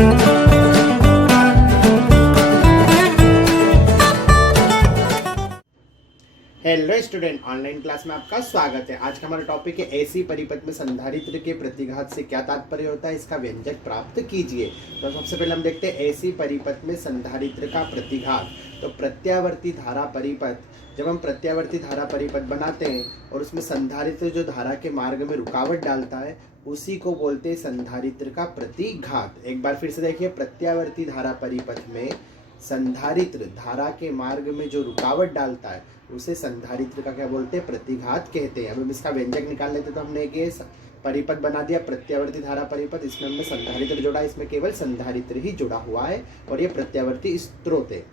Hello student, online class में आपका स्वागत है। आज का हमारा टॉपिक है ऐसी परिपथ में संधारित्र के प्रतिघात से क्या तात्पर्य होता है, इसका व्यंजक प्राप्त कीजिए। तो सबसे पहले हम देखते हैं ऐसी परिपथ में संधारित्र का प्रतिघात। तो प्रत्यावर्ती धारा परिपथ, जब हम प्रत्यावर्ती धारा परिपथ बनाते हैं और उसमें संधारित्र जो धारा के मार्ग में रुकावट डालता है उसी को बोलते हैं संधारित्र का प्रतिघात। एक बार फिर से देखिए, प्रत्यावर्ती धारा परिपथ में संधारित्र धारा के मार्ग में जो रुकावट डालता है उसे संधारित्र का क्या बोलते हैं, प्रतिघात कहते हैं। अब हम इसका व्यंजक निकाल लेते, तो हमने ये परिपथ बना दिया प्रत्यावर्ती धारा परिपथ, इसमें हमने संधारित्र जोड़ा, इसमें केवल संधारित्र ही जुड़ा हुआ है और ये प्रत्यावर्ती स्रोत है।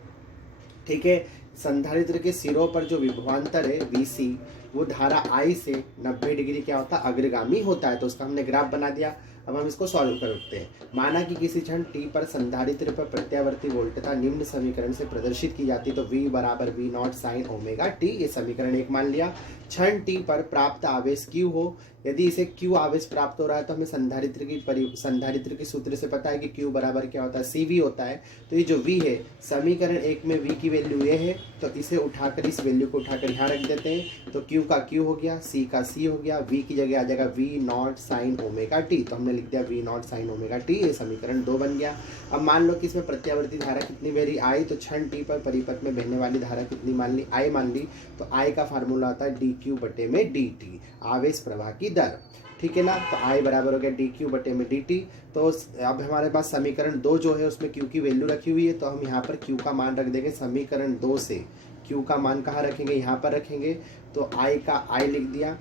ठीक है, संधारित्र के सिरों पर जो विभवांतर है VC वो धारा I से 90 डिग्री क्या होता है, अग्रगामी होता है। तो उसका हमने ग्राफ बना दिया। अब हम इसको सॉल्व करते हैं। माना कि किसी क्षण t पर संधारित्र पर प्रत्यावर्ती वोल्टता निम्न समीकरण से प्रदर्शित की जाती है, तो V बराबर V0 साइन ओमेगा t, ये समीकरण 1 मान लिया। क्षण t पर प्राप्त आवेश Q हो, यदि इसे Q आवेश प्राप्त हो रहा है तो हमें संधारित्र की सूत्र से पता है कि Q बराबर क्या होता है, CV होता है। तो ये जो V है, समीकरण 1 में V की वैल्यू ये है, तो इसे उठाकर, इस वैल्यू को उठाकर यहाँ रख देते हैं। तो Q का Q हो गया, C का C हो गया, V की जगह आ जाएगा V0 साइन ओमेगा t, तो हमने लिख दिया V0 साइन ओमेगा t, ये समीकरण 2 बन गया। अब मान लो कि इसमें प्रत्यावर्ती धारा कितनी बह आई, तो क्षण t पर परिपथ में बहने वाली धारा कितनी मान ली, I मान ली। तो I का फार्मूला आता है dq बटे में dt, आवेश प्रवाह की दर। ठीक है ना, तो I बराबर हो गया dq बटे में dt। तो अब हमारे पास समीकरण 2 जो है उसमें q की वैल्यू रखी हुई है, तो हम यहाँ पर q का मान रख देंगे। समीकरण 2 से q का मान कहाँ रखेंगे, यहाँ पर रखेंगे। तो I का I लिख दिया,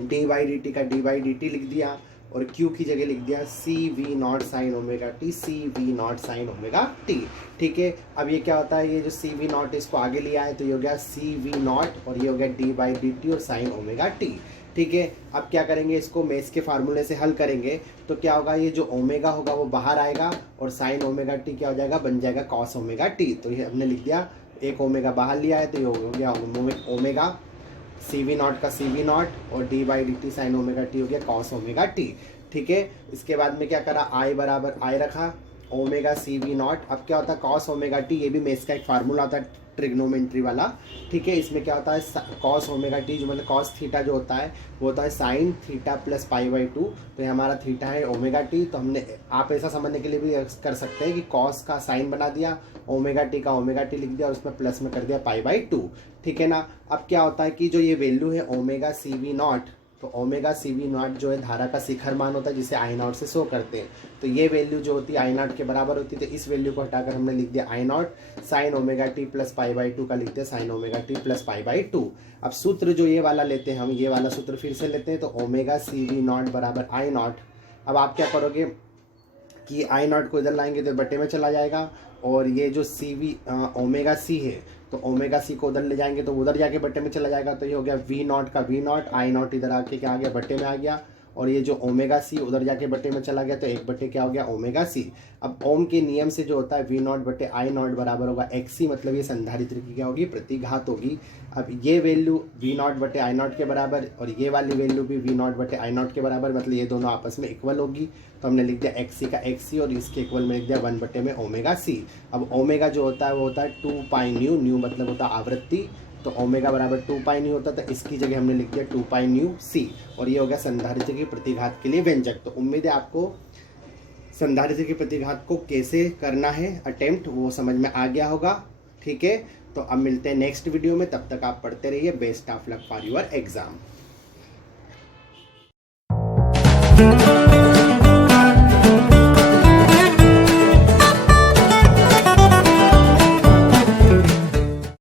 dy dt का dy dt लिख दिया, और Q की जगह लिख दिया CV0 sine omega t, CV0 sine omega t। ठीक है, अब ये क्या होता है, ये जो CV0 इसको आगे लिया है तो ये हो गया CV0 और ये हो गया dy dt और साइन ओमेगा t। ठीक है, अब क्या करेंगे, इसको मेस के फार्मूले से हल करेंगे तो क्या होगा, ये जो ओमेगा होगा वो बाहर आएगा और साइन ओमेगा t क्या हो जाएगा, बन जाएगा कॉस ओमेगा t। तो ये हमने लिख दिया, एक ओमेगा बाहर लिया है तो ये हो गया ओमेगा CV0 का CV0 और dy dt sine omega t हो गया कॉस ओमेगा t। ठीक है, इसके बाद में क्या करा, I बराबर I रखा, ओमेगा CV0। अब क्या होता है कॉस ओमेगा t, ये भी मेस का एक फार्मूला होता है ट्रिग्नोमेट्री वाला। ठीक है, इसमें क्या होता है कॉस ओमेगा t, जो मतलब कॉस थीटा जो होता है वो होता है साइन थीटा प्लस π/2। तो ये हमारा थीटा है ओमेगा t। तो हमने, आप ऐसा समझने के लिए भी कर सकते हैं कि कॉस का साइन बना दिया, ओमेगा t का ओमेगा t लिख दिया और उसमें प्लस में कर दिया π/2। ठीक है ना, अब क्या होता है कि जो ये वैल्यू है ओमेगा CV0, तो ओमेगा CV0 जो है धारा का शिखर मान होता है जिसे I0 से शो करते हैं। तो ये वैल्यू जो होती है I0 के बराबर होती है, तो इस वैल्यू को हटाकर हमने लिख दिया I0 sine omega t plus π/2 का लिखते हैं साइन ओमेगा t प्लस π/2। अब सूत्र जो ये वाला लेते हैं हम, ये वाला सूत्र फिर से लेते हैं, तो ओमेगा CV0 बराबर I0। अब आप क्या करोगे कि I0 को इधर लाएंगे तो बटे में चला जाएगा, और ये जो ओमेगा C है तो ओमेगा C को उधर ले जाएंगे तो उधर जाके बटे में चला जाएगा। तो ये हो गया V0 का V0, I0 इधर आके क्या आ गया, बटे में आ गया, और ये जो ओमेगा C उधर जाके बटे में चला गया तो एक बटे क्या हो गया, ओमेगा C। अब ओम के नियम से जो होता है V0 बटे I0 बराबर होगा XC, मतलब ये संधारित्र की क्या होगी, प्रतिघात होगी। अब ये वैल्यू V0 बटे I0 के बराबर और ये वाली वैल्यू भी V0 बटे I0 के बराबर, मतलब ये दोनों आपस में इक्वल होगी। तो हमने लिख दिया XC का XC और इसके इक्वल में लिख दिया 1 बटे में ओमेगा C। अब ओमेगा जो होता है वो होता है 2 पाई न्यू, न्यू मतलब होता है आवृत्ति, तो ओमेगा बराबर 2 पाई न्यू होता है, तो इसकी जगह हमने लिख दिया 2 पाई न्यू C, और ये हो गया संधारित्र की प्रतिघात के लिए व्यंजक। तो उम्मीद है आपको संधारित्र की प्रतिघात को कैसे करना है अटेम्प्ट वो समझ में आ गया होगा। ठीक है, तो अब मिलते हैं नेक्स्ट वीडियो में, तब तक आप पढ़ते रहिए। Best of luck for your exam.